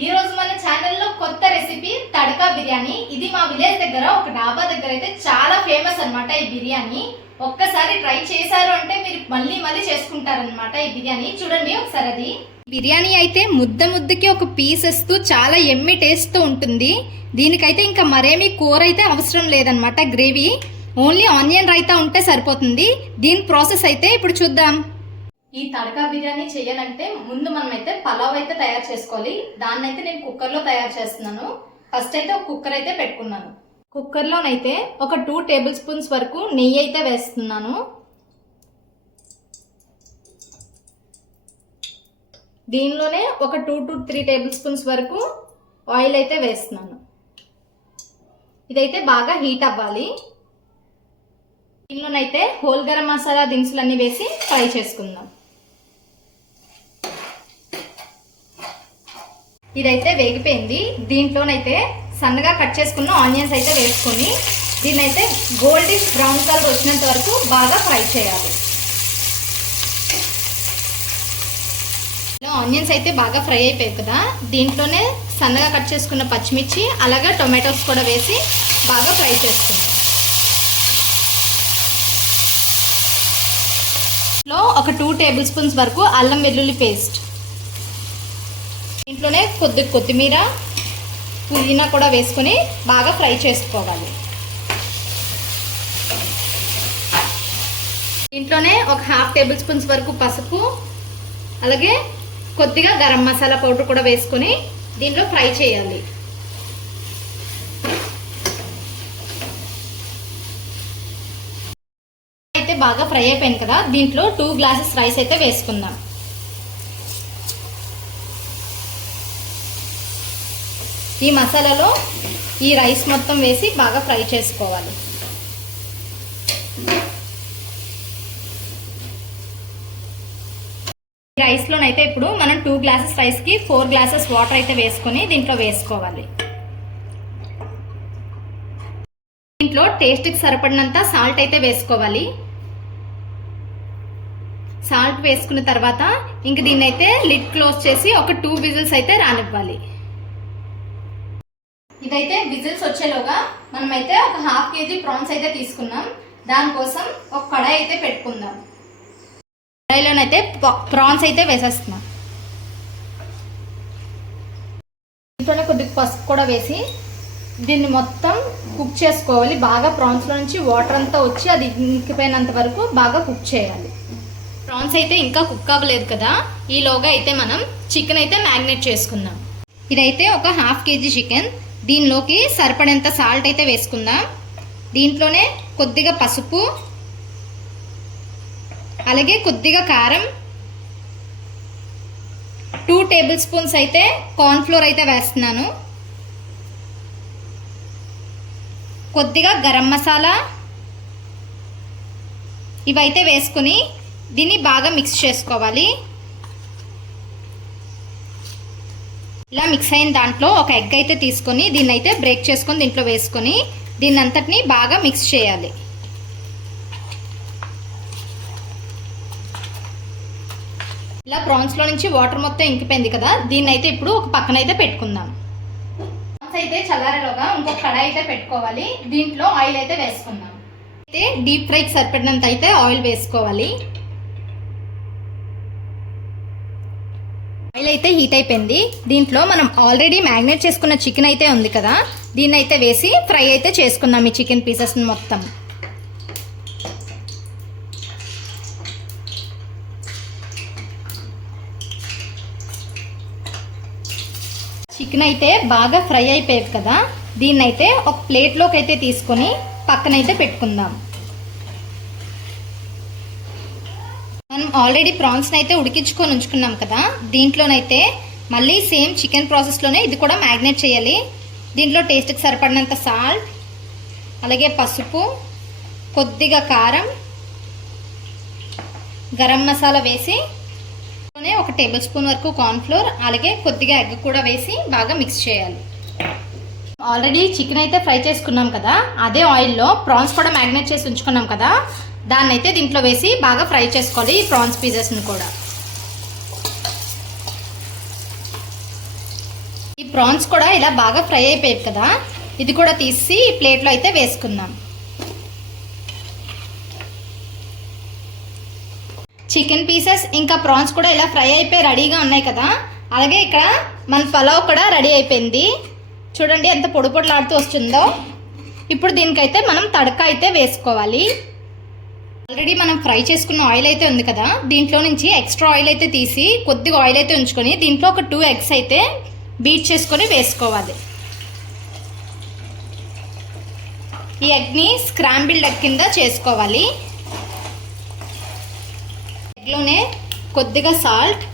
ఈ రోజు మన ఛానల్లో కొత్త రెసిపీ తడకా బిర్యానీ. ఇది మా విలేజ్ దగ్గర ఒక డాబా దగ్గర అయితే చాలా ఫేమస్ అన్నమాట ఈ బిర్యానీ. ఒక్కసారి ట్రై చేశారు అంటే మీరు మళ్ళీ మళ్ళీ చేసుకుంటారనమాట ఈ బిర్యానీ. చూడండి ఒకసారి. అది బిర్యానీ అయితే ముద్ద ముద్దకి ఒక పీసెస్ తో చాలా ఎమ్మి టేస్ట్ తో ఉంటుంది. దీనికైతే ఇంకా మరేమీ కూర అయితే అవసరం లేదనమాట. గ్రేవీ ఓన్లీ ఆనియన్ రైతా ఉంటే సరిపోతుంది. దీని ప్రాసెస్ అయితే ఇప్పుడు చూద్దాం. ఈ తడకా బిర్యానీ చేయాలంటే ముందు మనం అయితే పలావ్ అయితే తయారు చేసుకోవాలి. దాన్ని అయితే నేను కుక్కర్లో తయారు చేస్తున్నాను. ఫస్ట్ అయితే ఒక కుక్కర్ అయితే పెట్టుకున్నాను. కుక్కర్లోనైతే ఒక 2 టేబుల్ స్పూన్స్ వరకు నెయ్యి అయితే వేస్తున్నాను. దీనిలోనే ఒక 2 to 3 టేబుల్ స్పూన్స్ వరకు ఆయిల్ అయితే వేస్తున్నాను. ఇదైతే బాగా హీట్ అవ్వాలి. దీనిలోనైతే హోల్ గరం మసాలా దినుసులన్నీ వేసి ఫ్రై చేసుకుందాం. ఇదైతే వేగిపోయింది. దీంట్లోనైతే సన్నగా కట్ చేసుకున్న ఆనియన్స్ అయితే వేసుకొని దీన్నైతే గోల్డిష్ బ్రౌన్ కలర్ వచ్చినంత వరకు బాగా ఫ్రై చేయాలి. ఆనియన్స్ అయితే బాగా ఫ్రై అయిపోయాయి కదా, దీంట్లోనే సన్నగా కట్ చేసుకున్న పచ్చిమిర్చి అలాగే టొమాటోస్ కూడా వేసి బాగా ఫ్రై చేసుకుందాం. ఒక 2 టేబుల్ స్పూన్స్ వరకు అల్లం వెల్లుల్లి పేస్ట్, దీంట్లోనే కొద్ది కొత్తిమీర పుదీనా కూడా వేసుకొని బాగా ఫ్రై చేసుకోవాలి. దీంట్లోనే ఒక 1/2 టేబుల్ స్పూన్స్ వరకు పసుపు అలాగే కొద్దిగా గరం మసాలా పౌడర్ కూడా వేసుకొని దీంట్లో ఫ్రై చేయాలి. అయితే బాగా ఫ్రై అయిపోయింది కదా, దీంట్లో 2 గ్లాసెస్ రైస్ అయితే వేసుకుందాం. ఈ మసాలాలో ఈ రైస్ మొత్తం వేసి బాగా ఫ్రై చేసుకోవాలి. ఈ రైస్లోనైతే ఇప్పుడు మనం 2 గ్లాసెస్ రైస్కి 4 గ్లాసెస్ వాటర్ అయితే వేసుకొని దీంట్లో వేసుకోవాలి. దీంట్లో టేస్ట్కి సరిపడినంత సాల్ట్ అయితే వేసుకోవాలి. సాల్ట్ వేసుకున్న తర్వాత ఇంక దీన్ని అయితే లిడ్ క్లోజ్ చేసి ఒక 2 విజిల్స్ అయితే రానివ్వాలి. ఇదైతే విజిల్స్ వచ్చేలోగా మనమైతే ఒక 1/2 kg ప్రాన్స్ అయితే తీసుకున్నాం. దానికోసం ఒక కడాయి అయితే పెట్టుకుందాం. కడాయిలోనైతే ప్రాన్స్ అయితే వేసేస్తున్నాం. దీంట్లోనే కొద్దిగా పసుపు కూడా వేసి దీన్ని మొత్తం కుక్ చేసుకోవాలి. బాగా ప్రాన్స్లో నుంచి వాటర్ అంతా వచ్చి అది ఇంకిపోయినంత వరకు బాగా కుక్ చేయాలి. ప్రాన్స్ అయితే ఇంకా కుక్ అవ్వలేదు కదా, ఈలోగా అయితే మనం చికెన్ అయితే మ్యారినేట్ చేసుకుందాం. ఇదైతే ఒక 1/2 kg చికెన్. దీనిలోకి సరిపడేంత సాల్ట్ అయితే వేసుకుందాం. దీంట్లోనే కొద్దిగా పసుపు అలాగే కొద్దిగా కారం, 2 టేబుల్ స్పూన్స్ అయితే కార్న్ ఫ్లోర్ అయితే వేస్తున్నాను. కొద్దిగా గరం మసాలా ఇవైతే వేసుకుని దీన్ని బాగా మిక్స్ చేసుకోవాలి. ఇలా మిక్స్ అయిన దాంట్లో ఒక ఎగ్ అయితే తీసుకొని దీన్ని అయితే బ్రేక్ చేసుకొని దీంట్లో వేసుకొని దీన్ని అంతటిని బాగా మిక్స్ చేయాలి. ఇలా ప్రాన్స్లో నుంచి వాటర్ మొత్తం ఇంకిపోయింది కదా, దీన్ని అయితే ఇప్పుడు ఒక పక్కన అయితే పెట్టుకుందాం. ప్రాన్స్ అయితే చల్లారేలోగా ఇంకొక కడాయి అయితే పెట్టుకోవాలి. దీంట్లో ఆయిల్ అయితే వేసుకుందాం. అయితే డీప్ ఫ్రైకి సరిపడినంత అయితే ఆయిల్ వేసుకోవాలి. ఆయిల్ అయితే హీట్ అయిపోయింది. దీంట్లో మనం ఆల్రెడీ మ్యారినేట్ చేసుకున్న చికెన్ అయితే ఉంది కదా, దీన్ని అయితే వేసి ఫ్రై అయితే చేసుకుందాం ఈ చికెన్ పీసెస్ని మొత్తం. చికెన్ అయితే బాగా ఫ్రై అయిపోయేది కదా, దీన్ని అయితే ఒక ప్లేట్లోకి అయితే తీసుకొని పక్కనైతే పెట్టుకుందాం. మనం ఆల్రెడీ ప్రాన్స్ని అయితే ఉడికించుకొని ఉంచుకున్నాం కదా, దీంట్లోనైతే మళ్ళీ సేమ్ చికెన్ ప్రాసెస్లోనే ఇది కూడా మ్యారినేట్ చేయాలి. దీంట్లో టేస్ట్కి సరిపడినంత సాల్ట్ అలాగే పసుపు కొద్దిగా కారం గరం మసాలా వేసి ఒక 1 టేబుల్ స్పూన్ వరకు కార్న్ ఫ్లోర్ అలాగే కొద్దిగా ఎగ్ కూడా వేసి బాగా మిక్స్ చేయాలి. ఆల్రెడీ చికెన్ అయితే ఫ్రై చేసుకున్నాం కదా, అదే ఆయిల్లో ప్రాన్స్ కూడా మ్యారినేట్ చేసి ఉంచుకున్నాం కదా, దాన్ని అయితే దీంట్లో వేసి బాగా ఫ్రై చేసుకోవాలి ఈ ప్రాన్స్ పీసెస్ని కూడా. ఈ ప్రాన్స్ కూడా ఇలా బాగా ఫ్రై అయిపోయాయి కదా, ఇది కూడా తీసి ప్లేట్లో అయితే వేసుకుందాం. చికెన్ పీసెస్ ఇంకా ప్రాన్స్ కూడా ఇలా ఫ్రై అయిపోయి రెడీగా ఉన్నాయి కదా. అలాగే ఇక్కడ మన పలావ్ కూడా రెడీ అయిపోయింది. చూడండి ఎంత పొడి పొడిలాడుతూ వస్తుందో. ఇప్పుడు దీనికైతే మనం తడక అయితే వేసుకోవాలి. ఆల్రెడీ మనం ఫ్రై చేసుకున్న ఆయిల్ అయితే ఉంది కదా, దీంట్లో నుంచి ఎక్స్ట్రా ఆయిల్ అయితే తీసి కొద్దిగా ఆయిల్ అయితే ఉంచుకొని దీంట్లో ఒక 2 ఎగ్స్ అయితే బీట్ చేసుకొని వేసుకోవాలి. ఈ ఎగ్ని స్క్రాంబిల్డ్ ఎగ్ కింద చేసుకోవాలి. ఎగ్లోనే కొద్దిగా సాల్ట్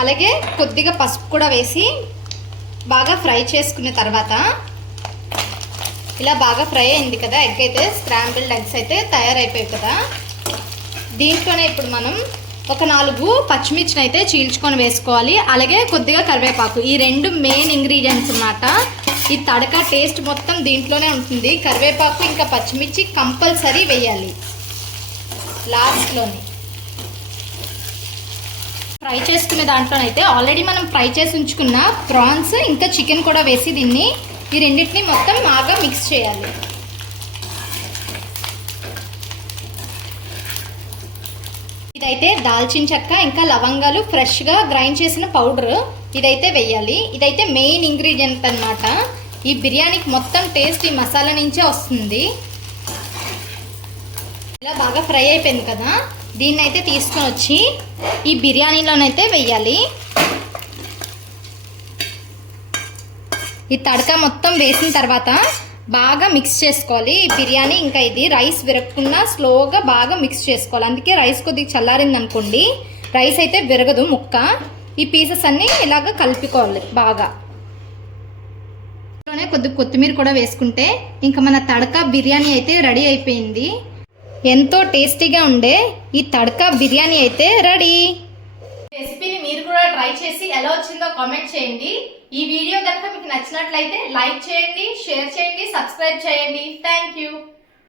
అలాగే కొద్దిగా పసుపు కూడా వేసి బాగా ఫ్రై చేసుకున్న తర్వాత ఇలా బాగా ఫ్రై అయింది కదా ఎగ్ అయితే, స్క్రాంబిల్డ్ ఎగ్స్ అయితే తయారైపోయాయి కదా. దీంట్లోనే ఇప్పుడు మనం ఒక 4 పచ్చిమిర్చిని అయితే చీల్చుకొని వేసుకోవాలి. అలాగే కొద్దిగా కరివేపాకు. ఈ 2 మెయిన్ ఇంగ్రీడియంట్స్ అన్నమాట. ఈ తడక టేస్ట్ మొత్తం దీంట్లోనే ఉంటుంది. కరివేపాకు ఇంకా పచ్చిమిర్చి కంపల్సరీ వేయాలి లాస్ట్లోని. ఫ్రై చేసుకునే దాంట్లోనైతే ఆల్రెడీ మనం ఫ్రై చేసి ఉంచుకున్న ప్రాన్స్ ఇంకా చికెన్ కూడా వేసి దీన్ని ఈ రెండింటిని మొత్తం బాగా మిక్స్ చేయాలి. ఇదైతే దాల్చిన చెక్క ఇంకా లవంగాలు ఫ్రెష్గా గ్రైండ్ చేసిన పౌడర్ ఇదైతే వేయాలి. ఇదైతే మెయిన్ ఇంగ్రీడియంట్ అన్నమాట. ఈ బిర్యానీకి మొత్తం టేస్ట్ ఈ మసాలా నుంచే వస్తుంది. ఇలా బాగా ఫ్రై అయిపోయింది కదా, దీన్ని అయితే తీసుకొని వచ్చి ఈ బిర్యానీలోనైతే వేయాలి. ఈ తడక మొత్తం వేసిన తర్వాత బాగా మిక్స్ చేసుకోవాలి ఈ బిర్యానీ. ఇంకా ఇది రైస్ విరగకుండా స్లోగా బాగా మిక్స్ చేసుకోవాలి. అందుకే రైస్ కొద్దిగా చల్లారింది అనుకోండి, రైస్ అయితే విరగదు ముక్క. ఈ పీసెస్ అన్నీ ఇలాగ కలుపుకోవాలి బాగా. కొద్దిగా కొత్తిమీర కూడా వేసుకుంటే ఇంకా మన తడక బిర్యానీ అయితే రెడీ అయిపోయింది. ఎంతో టేస్టీగా ఉండే ఈ తడక బిర్యానీ అయితే రెడీ. రెసిపీని మీరు కూడా ట్రై చేసి ఎలా వచ్చిందో కామెంట్ చేయండి. ఈ వీడియో కనుక మీకు నచ్చినట్లయితే లైక్ చేయండి, షేర్ చేయండి, సబ్స్క్రైబ్ చేయండి. Thank you.